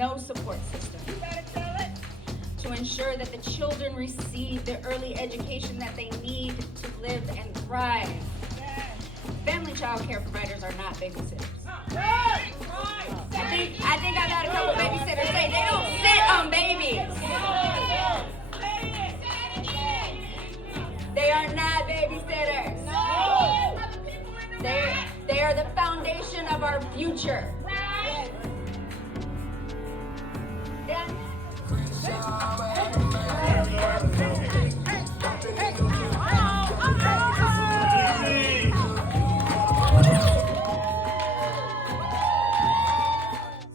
no support system. You better tell it. To ensure that the children receive the early education that they need to live and thrive. Yes. Family child care providers are not babysitters. Right. I think I got a couple babysitters say they don't sit on babies. They are not babysitters. They are the foundation of our future.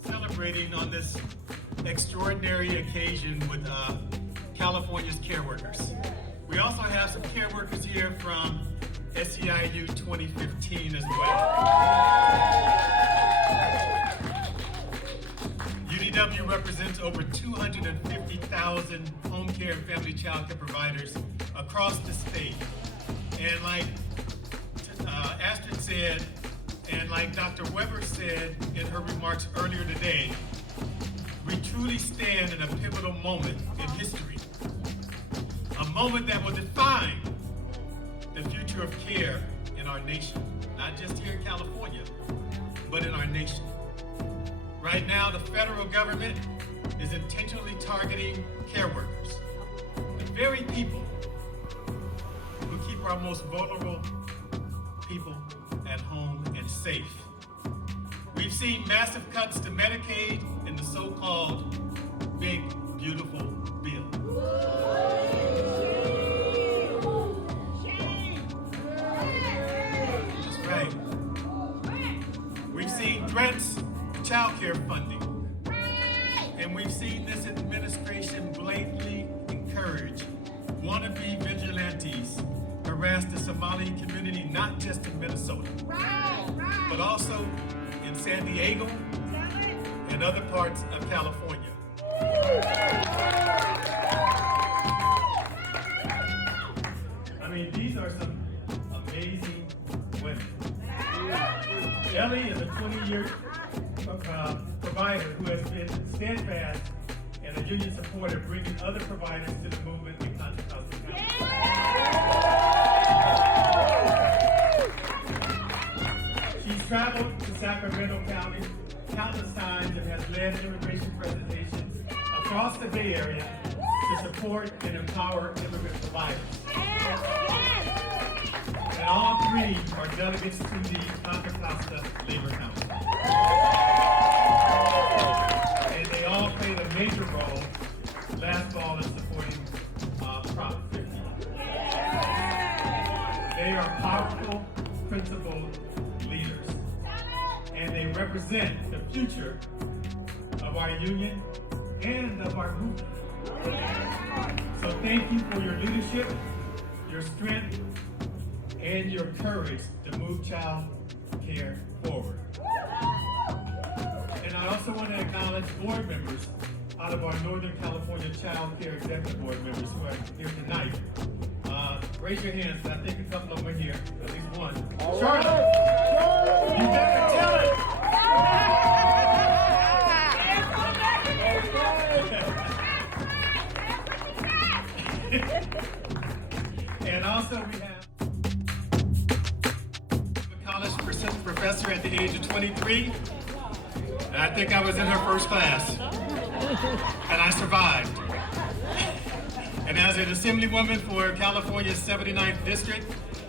Celebrating on this extraordinary occasion with California's care workers. We also have some care workers here from SEIU 2015 as well. UDW represents over 250,000 home care and family child care providers across the state. And like Astrid said, and like Dr. Weber said in her remarks earlier today, we truly stand in a pivotal moment in history. A moment that will define the future of care in our nation, not just here in California, but in our nation. Right now, the federal government is intentionally targeting care workers, the very people who keep our most vulnerable people at home and safe. We've seen massive cuts to Medicaid in the so-called Big Beautiful Bill. That's right. We've seen threats to child care funding. And we've seen this administration blatantly encourage wannabe vigilantes harass the Somali community, not just in Minnesota, but also in San Diego and other parts of California. I mean, these are some amazing women. Ellie is a 20-year provider who has been steadfast and a union supporter, bringing other providers to the movement in Contra Costa County. She's traveled to Sacramento County countless times and has led immigration presentations across the Bay Area to support and empower immigrant providers. And all three are delegates to the Contra Costa Labor Council. And they all played a major role last fall in supporting Prop 50. They are powerful, principled leaders. And they represent the future of our union and of our movement. So thank you for your leadership, your strength, and your courage to move child care forward. And I also want to acknowledge board members out of our Northern California Child Care Executive Board members who are here tonight. Raise your hands, I think a couple of them are here, at least one. Charlotte, you better tell it! And also we have a college professor at the age of 23. And I think I was in her first class. And I survived. And as an assemblywoman for California's 79th district,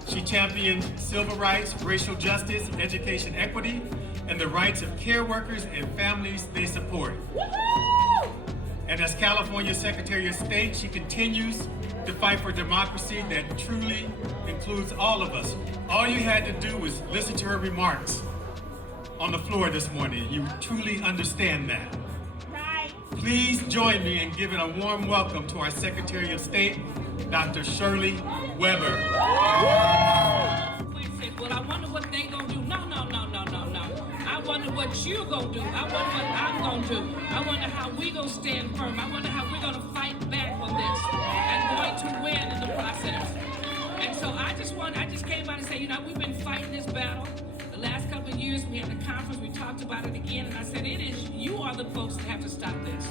she championed civil rights, racial justice, education equity, and the rights of care workers and families they support. And as California's Secretary of State, she continues to fight for democracy that truly includes all of us. All you had to do was listen to her remarks on the floor this morning. You truly understand that. Please join me in giving a warm welcome to our Secretary of State, Dr. Shirley Weber. Well, I wonder what they gonna do. No. I wonder what you're gonna do. I wonder what I'm gonna do. I wonder how we gonna stand firm. I wonder how we're gonna fight back on this and going to win in the process. And so I just came out and say, we've been fighting this battle. The last couple of years, we had a conference, we talked about it again, and I said, you are the folks that have to stop this.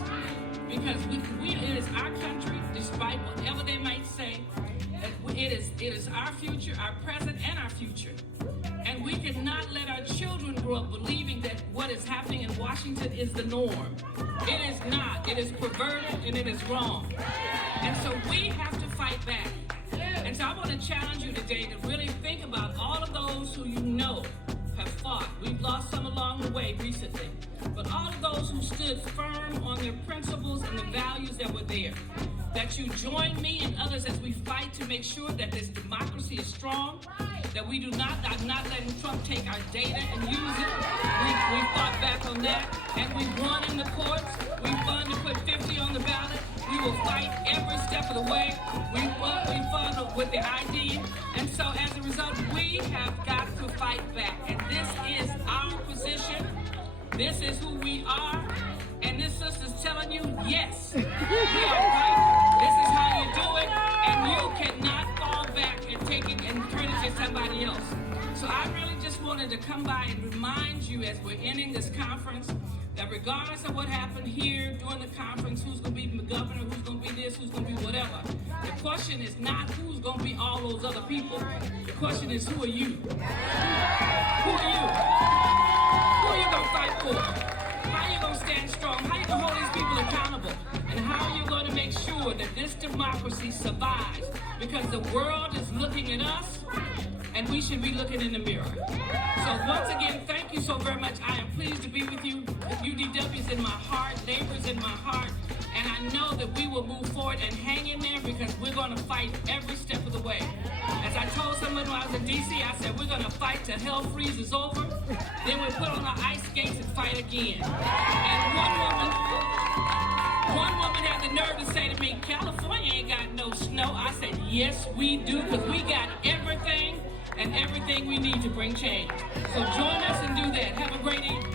Because it is our country, despite whatever they might say, it is our future, our present, and our future. And we cannot let our children grow up believing that what is happening in Washington is the norm. It is not. It is perverted and it is wrong. And so we have to fight back. And so I want to challenge you today to really think about all of those who you know have fought. We've lost some along the way recently. But all of those who stood firm on their principles and the values that were there. That you join me and others as we fight to make sure that this democracy is strong, that we are not letting Trump take our data and use it. We fought back on that, and we won in the courts. We won to put 50 on the ballot. We will fight every step of the way. We fought with the ID, and so as a result, we have got to fight back. And this is our position. This is who we are. And this sister's telling you, yes, we are right. This is how you do it. And you cannot fall back and take it and turn it to somebody else. So I really just wanted to come by and remind you as we're ending this conference that regardless of what happened here during the conference, who's going to be the governor, who's going to be this, who's going to be whatever, the question is not who's going to be all those other people. The question is, who are you? Who are you? Who are you going to fight for? How are you going to stand strong? How are you going to hold these people accountable? And how are you going to make sure that this democracy survives? Because the world is looking at us, and we should be looking in the mirror. So once again, thank you so very much. I am pleased to be with you. UDW is in my heart, labor is in my heart, and I know that we will move forward and hang in there because we're going to fight every step of the way. As I told someone when I was in D.C., I said, we're going to fight till hell freezes over, then we'll put on our ice skates and fight again. And one woman had the nerve to say to me, California ain't got no snow. I said, yes, we do, because we got everything and everything we need to bring change. So join us and do that. Have a great evening.